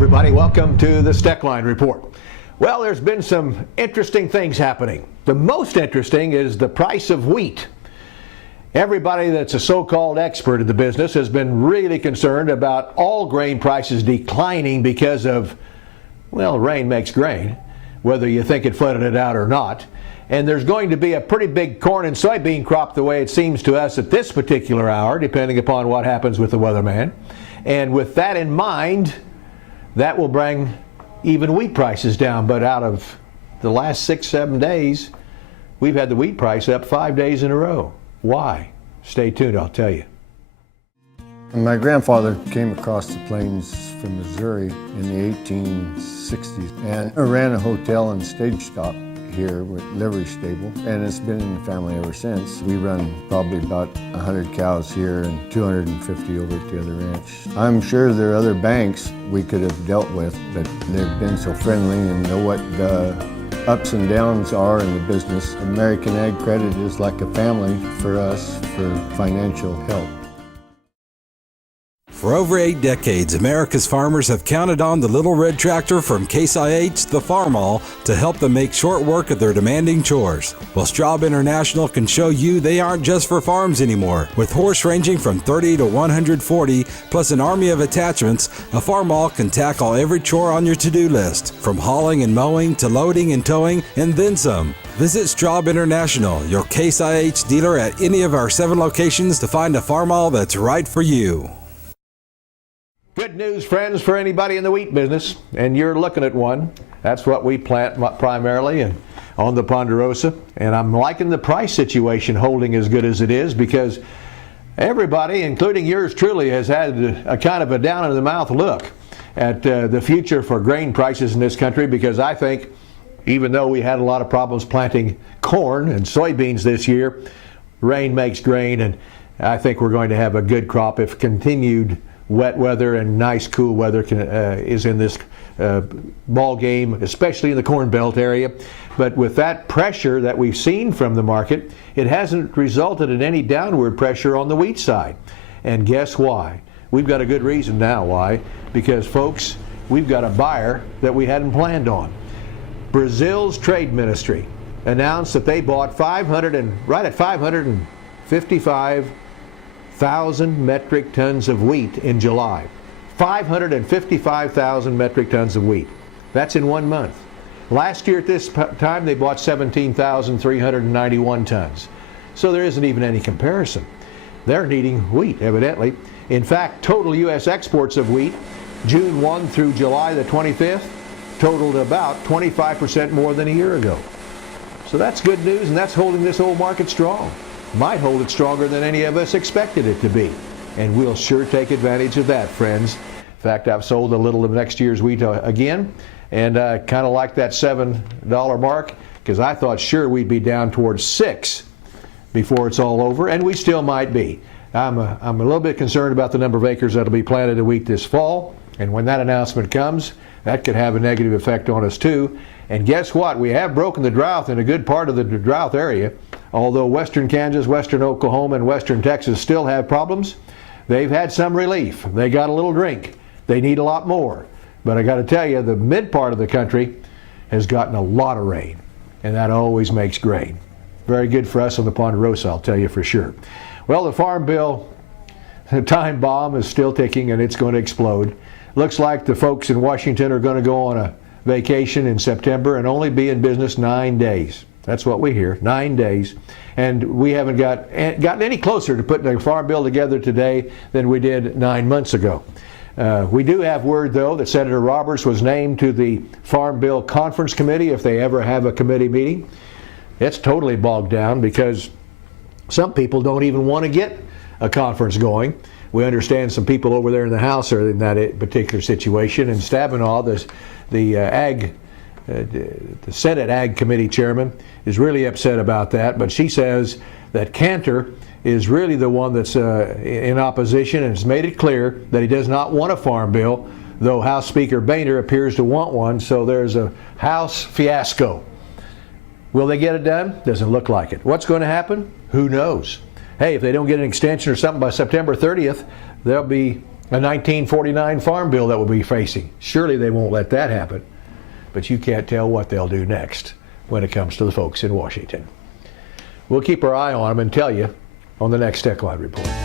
everybody. Welcome to the Steckline Report. Well, there's been some interesting things happening. The most interesting is the price of wheat. Everybody that's a so-called expert in the business has been really concerned about all grain prices declining because of, well, rain makes grain, whether you think it flooded it out or not. And there's going to be a pretty big corn and soybean crop the way it seems to us at this particular hour, depending upon what happens with the weatherman. And with that in mind, that will bring even wheat prices down. But out of the last 6-7 days, we've had the wheat price up 5 days in a row. Why? Stay tuned, I'll tell you. My grandfather came across the plains from Missouri in the 1860s and ran a hotel and stage stop here with livery stable, and it's been in the family ever since. We run probably about 100 cows here and 250 over at the other ranch. I'm sure there are other banks we could have dealt with, but they've been so friendly and know what the ups and downs are in the business. American Ag Credit is like a family for us for financial help. For over 8 decades, America's farmers have counted on the little red tractor from Case IH, the Farmall, to help them make short work of their demanding chores. Well, Straub International can show you they aren't just for farms anymore. With horse ranging from 30 to 140, plus an army of attachments, a Farmall can tackle every chore on your to-do list, from hauling and mowing to loading and towing, and then some. Visit Straub International, your Case IH dealer at any of our 7 locations to find a Farmall that's right for you. Good news, friends, for anybody in the wheat business, and you're looking at one. That's what we plant primarily and on the Ponderosa, and I'm liking the price situation holding as good as it is, because everybody, including yours truly, has had a kind of a down-in-the-mouth look at the future for grain prices in this country, because I think even though we had a lot of problems planting corn and soybeans this year, rain makes grain, and I think we're going to have a good crop if continued wet weather and nice cool weather is in this ball game, especially in the Corn Belt area. But with that pressure that we've seen from the market, it hasn't resulted in any downward pressure on the wheat side. And guess why? We've got a good reason now why. Because, folks, we've got a buyer that we hadn't planned on. Brazil's trade ministry announced that they bought 555,000 metric tons of wheat in July. 555,000 metric tons of wheat. That's in 1 month. Last year at this time they bought 17,391 tons. So there isn't even any comparison. They're needing wheat, evidently. In fact, total U.S. exports of wheat, June 1 through July the 25th, totaled about 25% more than a year ago. So that's good news, and that's holding this whole market strong. Might hold it stronger than any of us expected it to be. And we'll sure take advantage of that, friends. In fact, I've sold a little of next year's wheat again, and kind of like that $7 mark, because I thought sure we'd be down towards $6 before it's all over, and we still might be. I'm a little bit concerned about the number of acres that'll be planted in wheat this fall, and when that announcement comes, that could have a negative effect on us too. And guess what? We have broken the drought in a good part of the drought area. Although western Kansas, western Oklahoma, and western Texas still have problems, they've had some relief. They got a little drink. They need a lot more. But I got to tell you, the mid part of the country has gotten a lot of rain, and that always makes grain. Very good for us on the Ponderosa, I'll tell you for sure. Well, the Farm Bill time bomb is still ticking, and it's going to explode. Looks like the folks in Washington are going to go on a vacation in September and only be in business 9 days. That's what we hear, 9 days. And we haven't gotten any closer to putting a farm bill together today than we did 9 months ago. We do have word, though, that Senator Roberts was named to the Farm Bill Conference Committee if they ever have a committee meeting. It's totally bogged down because some people don't even want to get a conference going. We understand some people over there in the House are in that particular situation, and Stabenow, the Senate Ag Committee chairman, is really upset about that, but she says that Cantor is really the one that's in opposition and has made it clear that he does not want a farm bill, though House Speaker Boehner appears to want one, so there's a House fiasco. Will they get it done? Doesn't look like it. What's going to happen? Who knows? Hey, if they don't get an extension or something by September 30th, there'll be a 1949 farm bill that we'll be facing. Surely they won't let that happen. But you can't tell what they'll do next when it comes to the folks in Washington. We'll keep our eye on them and tell you on the next Steckline Report.